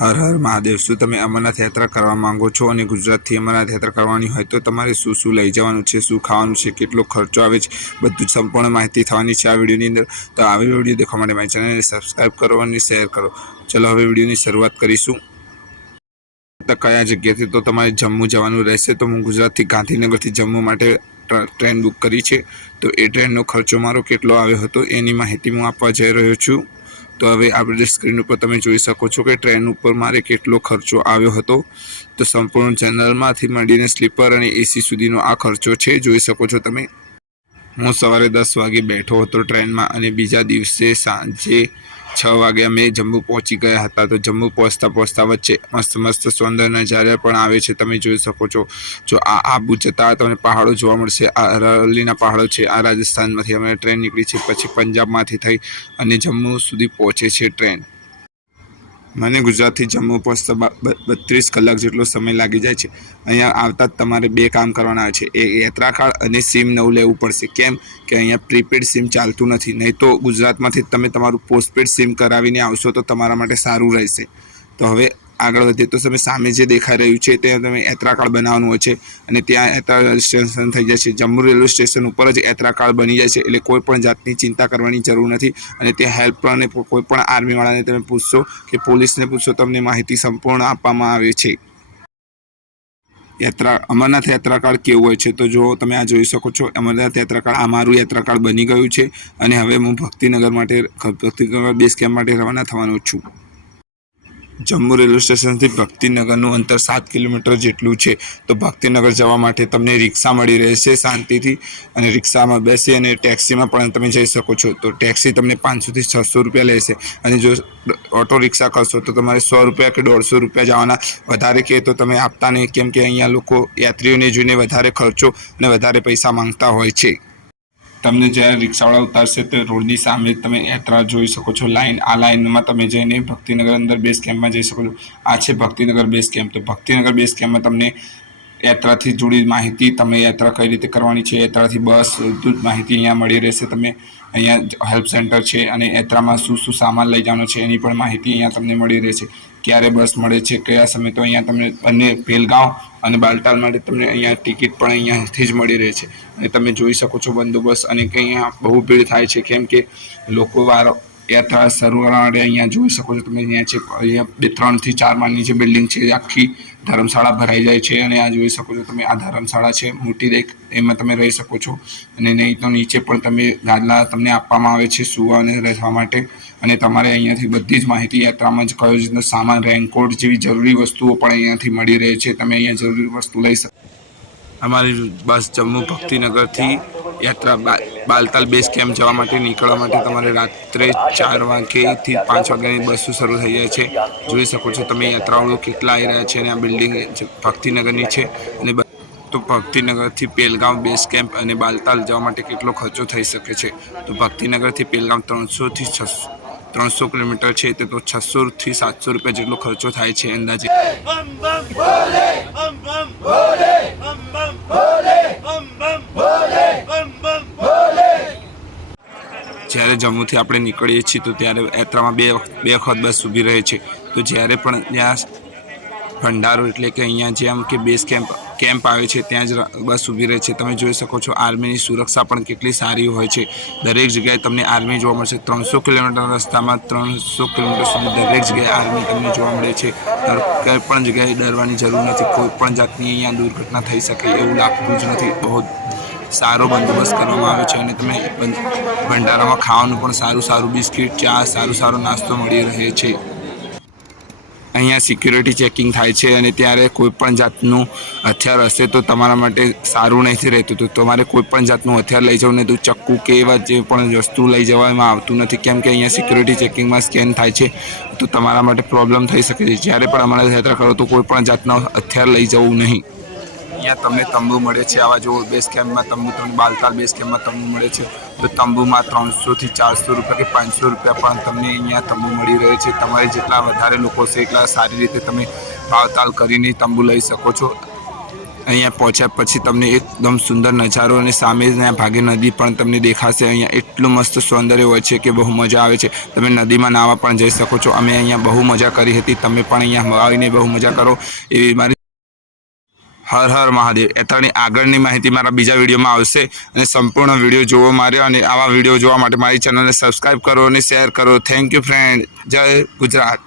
હર હર મહાદેવ, શું તમે અમરનાથ યાત્રા કરવા માંગો છો અને ગુજરાતથી અમરનાથ યાત્રા કરવાની હોય તો તમારે શું શું લઈ જવાનું છે, શું ખાવાનું છે, કેટલો ખર્ચો આવે છે, બધું સંપૂર્ણ માહિતી થવાની છે આ વિડીયોની અંદર. તો આવી વીડિયો દેખવા માટે મારી ચેનલને સબસ્ક્રાઈબ કરો અને શેર કરો. ચલો હવે વિડીયોની શરૂઆત કરીશું. કયા જગ્યાથી? તો તમારે જમ્મુ જવાનું રહેશે. તો હું ગુજરાતથી ગાંધીનગરથી જમ્મુ માટે ટ્રેન બુક કરી છે. તો એ ટ્રેનનો ખર્ચો મારો કેટલો આવ્યો હતો એની માહિતી હું આપવા જઈ રહ્યો છું. તો હવે આપણે સ્ક્રીન ઉપર તમે જોઈ શકો છો કે ટ્રેન ઉપર મારે કેટલો ખર્ચો આવ્યો હતો. તો સંપૂર્ણ જનરલમાંથી માંડીને સ્લીપર અને એસી સુધીનો આ ખર્ચો છે. જોઈ શકો છો તમે. હું સવારે દસ વાગે બેઠો હતો ટ્રેનમાં અને બીજા દિવસે સાંજે છ વાગે અમે જમ્મુ પહોંચી ગયા હતા. તો જમ્મુ પહોંચતા પહોંચતા વચ્ચે મસ્ત મસ્ત સુંદર નજારા પણ આવે છે. તમે જોઈ શકો છો. જો આ આબુ જતા તમને પહાડો જોવા મળશે. આ અરવલ્લીના પહાડો છે. આ રાજસ્થાનમાંથી અમે ટ્રેન નીકળી છે. પછી પંજાબમાંથી થઈ અને જમ્મુ સુધી પહોંચે છે ટ્રેન. મને ગુજરાતથી જમ્મુ પહોંચતા બત્રીસ કલાક જેટલો સમય લાગી જાય છે. અહીંયા આવતા જ તમારે બે કામ કરવાના છે. એ યાત્રા કાર્ડ અને સિમ નવું લેવું પડશે. કેમ કે અહીંયા પ્રીપેડ સિમ ચાલતું નથી. નહીં તો ગુજરાતમાંથી તમે તમારું પોસ્ટપેડ સિમ કરાવીને આવશો તો તમારા માટે સારું રહેશે. તો હવે આગળ વધીએ તો તમે સામે જે દેખાઈ રહ્યું છે ત્યાં તમે યાત્રા બનાવવાનું હોય છે અને ત્યાં યાત્રા સ્ટેશન થઈ જાય છે. જમ્મુ રેલવે સ્ટેશન ઉપર જ યાત્રા બની જાય છે એટલે કોઈ પણ જાતની ચિંતા કરવાની જરૂર નથી અને ત્યાં હેલ્પ અને કોઈ પણ આર્મીવાળાને તમે પૂછશો કે પોલીસને પૂછશો તમને માહિતી સંપૂર્ણ આપવામાં આવે છે. યાત્રા, અમરનાથ યાત્રાકાળ કેવું હોય છે તો જો તમે આ જોઈ શકો છો, અમરનાથ યાત્રાકાળ આ મારું યાત્રાકાળ બની ગયું છે અને હવે હું ભક્તિનગર માટે, ભક્તિનગર બેસ કેમ્પ માટે રવાના થવાનો છું. જમ્મુ રેલવે સ્ટેશનથી ભક્તિનગરનું અંતર સાત કિલોમીટર જેટલું છે. તો ભક્તિનગર જવા માટે તમને રિક્ષા મળી રહેશે શાંતિથી અને રિક્ષામાં બેસી અને ટેક્સીમાં પણ તમે જઈ શકો છો. તો ટેક્સી તમને પાંચસોથી છસો રૂપિયા લેશે અને જો ઓટો રિક્ષા કરશો તો તમારે સો રૂપિયા કે દોઢસો રૂપિયા જવાના વધારે કહે તો તમે આપતા નહીં. કેમ કે અહીંયા લોકો યાત્રીઓને જોઈને વધારે ખર્ચો અને વધારે પૈસા માંગતા હોય છે. તમને જ્યારે રિક્ષાવાળા ઉતારશે તો રોડની સામે તમે યાત્રા જોઈ શકો છો. લાઈન, આ લાઈનમાં તમે જઈને ભક્તિનગર અંદર બેઝ કેમ્પમાં જઈ શકો છો. આ છે ભક્તિનગર બેઝ કેમ્પ તો ભક્તિનગર બેઝ કેમ્પમાં તમને યાત્રાથી જોડી માહિતી તમે યાત્રા કઈ રીતે કરવાની છે? યાત્રાથી બસ માહિતી અહીંયા મળી રહેશે. તમે અહીંયા હેલ્પ સેન્ટર છે અને યાત્રામાં શું શું સામાન લઈ જવાનો છે એની પણ માહિતી અહીંયા તમને મળી રહેશે. ક્યારે બસ મળે છે, કયા સમય? તો અહીંયા તમને બંને ભેલગાંવ અને બાલટાલ માટે તમને અહીંયા ટિકિટ પણ અહીંયાથી જ મળી રહે છે. અને તમે જોઈ શકો છો બંદોબસ્ત અને કે અહીંયા બહુ ભીડ થાય છે. કેમ કે લોકો વાર યાત્રા શરૂ કરવા માટે અહીંયા જોઈ શકો છો તમે, અહીંયા છે, અહીંયા બે, ત્રણથી ચાર માળની જે બિલ્ડિંગ છે આખી ધર્મશાળા ભરાઈ જાય છે અને આ જોઈ શકો છો તમે, આ ધર્મશાળા છે, મોટી દેખ, એમાં તમે રહી શકો છો. અને નહીં તો નીચે પણ તમે ગાદલા તમને આપવામાં આવે છે સુવા અને રહેવા માટે. અને તમારે અહીંયાથી બધી જ માહિતી યાત્રામાં જ કયો રીતનો સામાન રેનકોટ જેવી જરૂરી વસ્તુઓ પણ અહીંયાથી મળી રહે છે. તમે અહીંયા જરૂરી વસ્તુ લઈ શકો. અમારી બસ જમ્મુ ભક્તિનગરથી યાત્રા બા- બાલતાલ બેઝ કેમ્પ જવા માટે નીકળવા માટે તમારે રાત્રે ચાર વાગ્યાથી પાંચ વાગ્યાની બસો શરૂ થઈ જાય છે જોઈ શકો છો તમે યાત્રાળુઓ કેટલા આવી રહ્યા છે અને આ બિલ્ડિંગ ભક્તિનગરની છે અને તો ભક્તિનગરથી પેલગામ બેઝ કેમ્પ અને બાલતાલ જવા માટે કેટલો ખર્ચો થઈ શકે છે તો ભક્તિનગરથી પેલગામ ત્રણસોથી છસો ત્રણસો કિલોમીટર છે તે તો છસોથી સાતસો રૂપિયા જેટલો ખર્ચો થાય છે અંદાજે Bum જ્યારે જમ્મુથી આપણે નીકળીએ છીએ, તો ત્યારે યાત્રામાં બે બે વખત બસ ઊભી રહે છે. તો જ્યારે પણ ત્યાં ભંડારો એટલે કે અહીંયા જેમ કે બેઝ કેમ્પ કેમ્પ આવે છે, ત્યાં જ બસ ઊભી રહે છે. તમે જોઈ શકો છો, આર્મીની સુરક્ષા પણ કેટલી સારી હોય છે. દરેક જગ્યાએ તમને આર્મી જોવા મળશે. ત્રણસો કિલોમીટર રસ્તામાં ત્રણસો કિલોમીટર સુધી દરેક જગ્યાએ આર્મી તમને જોવા મળે છે. કંઈ પણ જગ્યાએ ડરવાની જરૂર નથી. કોઈ પણ જાતની અહીંયા દુર્ઘટના થઈ શકે એવું લાગતું જ નથી. બહુ સારો બંદોબસ્ત કરવામાં આવ્યો છે અને તમે ભંડારામાં ખાવાનું પણ સારું સારું બિસ્કિટ, ચા, સારું સારો નાસ્તો મળી રહે છે. અહીંયા સિક્યુરિટી ચેકિંગ થાય છે અને ત્યારે કોઈપણ જાતનું હથિયાર હશે તો તમારા માટે સારું નથી રહેતું. તો તમારે કોઈપણ જાતનું હથિયાર લઈ જવું નહીં ચક્કુ કે એવા જે પણ વસ્તુ લઈ જવામાં આવતું નથી. કેમ કે અહીંયા સિક્યુરિટી ચેકિંગમાં સ્કેન થાય છે તો તમારા માટે પ્રોબ્લેમ થઈ શકે છે. જ્યારે પણ અમારા યાત્રા કરો તો કોઈ પણ જાતનો હથિયાર લઈ જવું નહીં. અહીંયા તમને તંબુ મળે છે. આવા જો બેઝ કેમ્પમાં તંબુ તમને બાલતાલ બેઝ કેમ્પમાં તંબુ મળે છે. તો તંબુમાં ત્રણસોથી ચારસો રૂપિયા કે પાંચસો રૂપિયા પણ તમને અહીંયા તંબુ મળી રહે છે. તમારે જેટલા વધારે લોકો છે, એટલા સારી રીતે તમે ભાવતાલ કરીને તંબુ લઈ શકો છો. અહીંયા પહોંચ્યા પછી તમને એકદમ સુંદર નજારો અને સામે ત્યાં ભાગે નદી પણ તમને દેખાશે. અહીંયા એટલું મસ્ત સૌંદર્ય હોય છે કે બહુ મજા આવે છે. તમે નદીમાં નાહવા પણ જઈ શકો છો. અમે અહીંયા બહુ મજા કરી હતી. તમે પણ અહીંયા આવીને બહુ મજા કરો એવી મારી હર હર મહાદેવ. યાત્રાની આગળની માહિતી મારા બીજા વિડીયોમાં આવશે અને સંપૂર્ણ વીડિયો જોવો મારે અને આવા વીડિયો જોવા માટે મારી ચેનલને સબસ્ક્રાઈબ કરો અને શેર કરો. થેન્ક યુ ફ્રેન્ડ જય ગુજરાત.